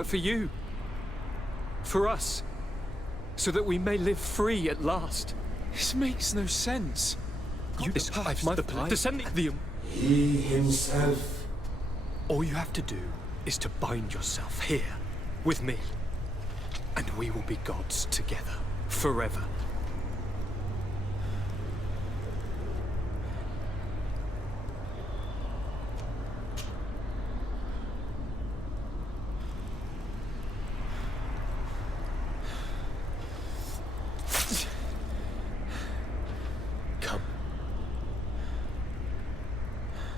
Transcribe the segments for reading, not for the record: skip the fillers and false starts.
but for you. For us. So that we may live free at last. This makes no sense. You despise my descending the... He himself. All you have to do is to bind yourself here, with me. And we will be gods together, forever. Come.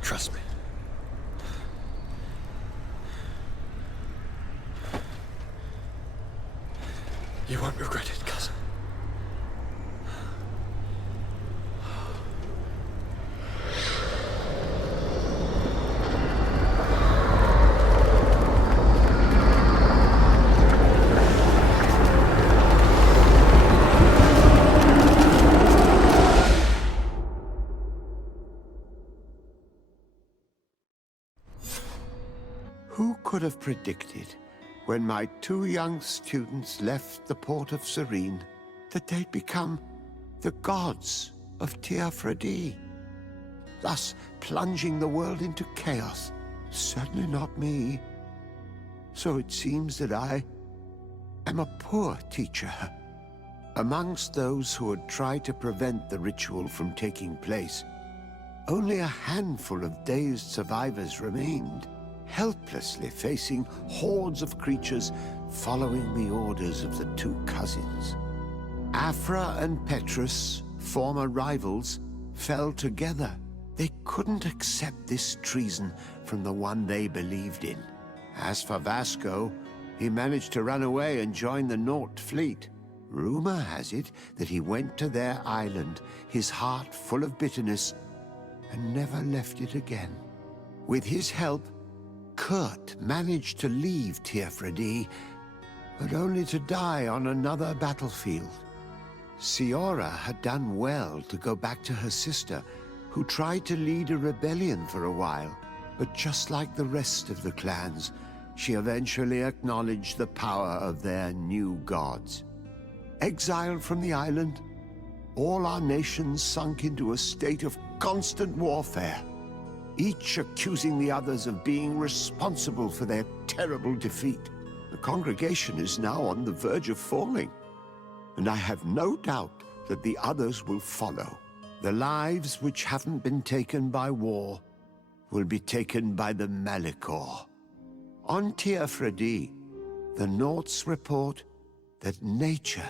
Trust me. You won't regret it, cousin. Who could have predicted, when my two young students left the port of Serene, that they'd become the gods of Teofredi, thus plunging the world into chaos? Certainly not me. So it seems that I am a poor teacher. Amongst those who had tried to prevent the ritual from taking place, only a handful of dazed survivors remained, helplessly facing hordes of creatures following the orders of the two cousins. Afra and Petrus, former rivals, fell together. They couldn't accept this treason from the one they believed in. As for Vasco, he managed to run away and join the Nort fleet. Rumor has it that he went to their island, his heart full of bitterness, and never left it again. With his help, Kurt managed to leave Teofredi, but only to die on another battlefield. Siora had done well to go back to her sister, who tried to lead a rebellion for a while, but just like the rest of the clans, she eventually acknowledged the power of their new gods. Exiled from the island, all our nations sunk into a state of constant warfare, each accusing the others of being responsible for their terrible defeat. The congregation is now on the verge of falling, and I have no doubt that the others will follow. The lives which haven't been taken by war will be taken by the Malicor. On Teofredi, the Norts report that nature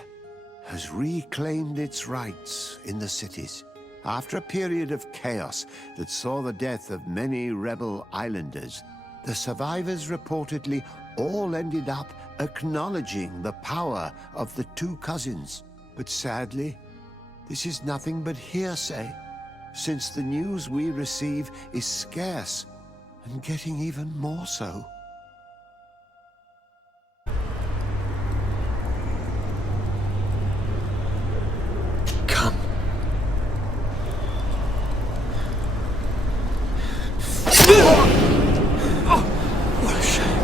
has reclaimed its rights in the cities. After a period of chaos that saw the death of many rebel islanders, the survivors reportedly all ended up acknowledging the power of the two cousins. But sadly, this is nothing but hearsay, since the news we receive is scarce and getting even more so. Come. What a shame.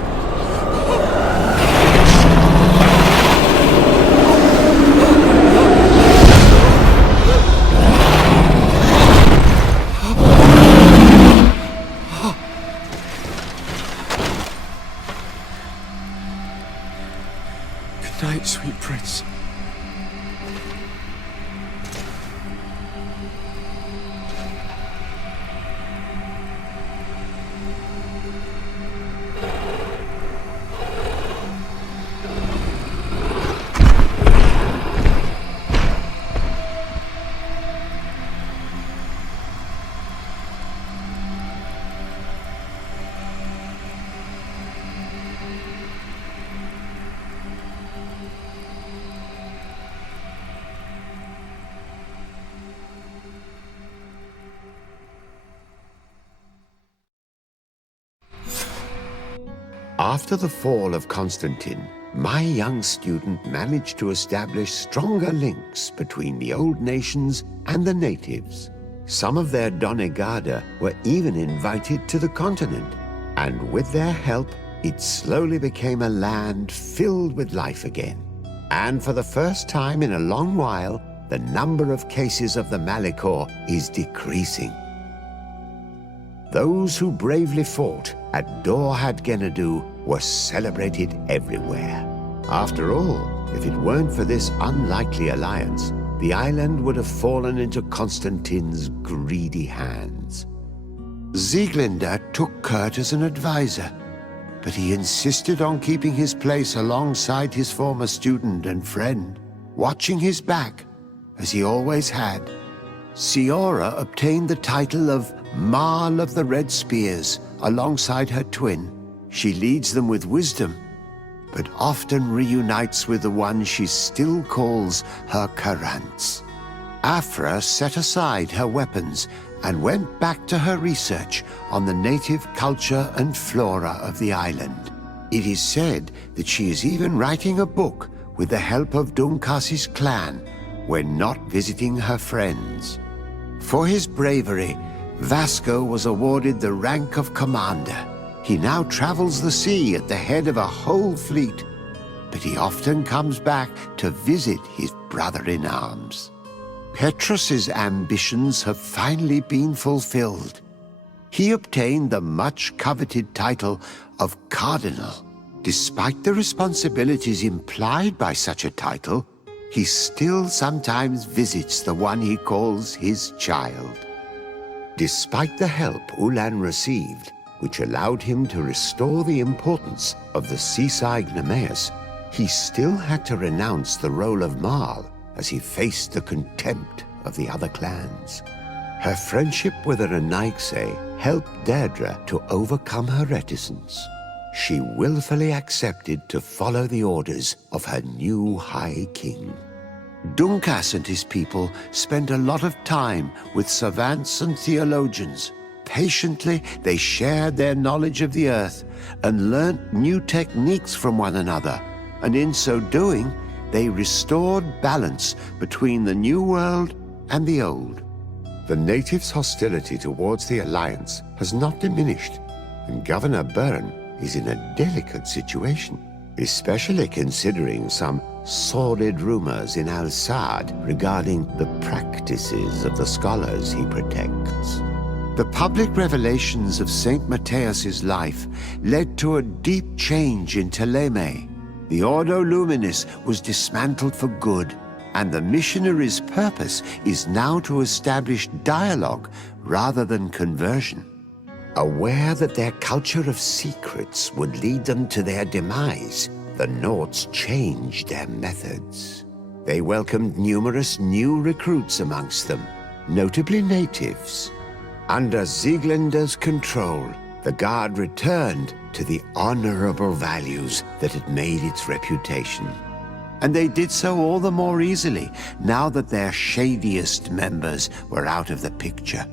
Good night, sweet prince. After the fall of Constantine, my young student managed to establish stronger links between the old nations and the natives. Some of their Donegada were even invited to the continent, and with their help, it slowly became a land filled with life again. And for the first time in a long while, the number of cases of the Malichor is decreasing. Those who bravely fought at Dor had Gennadu were celebrated everywhere. After all, if it weren't for this unlikely alliance, the island would have fallen into Constantine's greedy hands. Sieglinde took Kurt as an advisor, but he insisted on keeping his place alongside his former student and friend, watching his back, as he always had. Siora obtained the title of Marl of the Red Spears alongside her twin. She leads them with wisdom, but often reunites with the one she still calls her Karants. Afra set aside her weapons and went back to her research on the native culture and flora of the island. It is said that she is even writing a book with the help of Dunkas's clan when not visiting her friends. For his bravery, Vasco was awarded the rank of commander. He now travels the sea at the head of a whole fleet, but he often comes back to visit his brother-in-arms. Petrus's ambitions have finally been fulfilled. He obtained the much-coveted title of Cardinal. Despite the responsibilities implied by such a title, he still sometimes visits the one he calls his child. Despite the help Ulan received, which allowed him to restore the importance of the seaside Nemeus, he still had to renounce the role of Marl as he faced the contempt of the other clans. Her friendship with Aranaikse helped Deirdre to overcome her reticence. She willfully accepted to follow the orders of her new High King. Dunkas and his people spent a lot of time with savants and theologians. Patiently, they shared their knowledge of the earth and learnt new techniques from one another, and in so doing, they restored balance between the New World and the Old. The natives' hostility towards the Alliance has not diminished, and Governor Byrne is in a delicate situation, especially considering some sordid rumors in Al-Sad regarding the practices of the scholars he protects. The public revelations of St. Matthias's life led to a deep change in Thélème. The Ordo Luminis was dismantled for good, and the missionaries' purpose is now to establish dialogue rather than conversion. Aware that their culture of secrets would lead them to their demise, the Nords changed their methods. They welcomed numerous new recruits amongst them, notably natives. Under Sieglinde's control, the Guard returned to the honorable values that had made its reputation. And they did so all the more easily now that their shadiest members were out of the picture.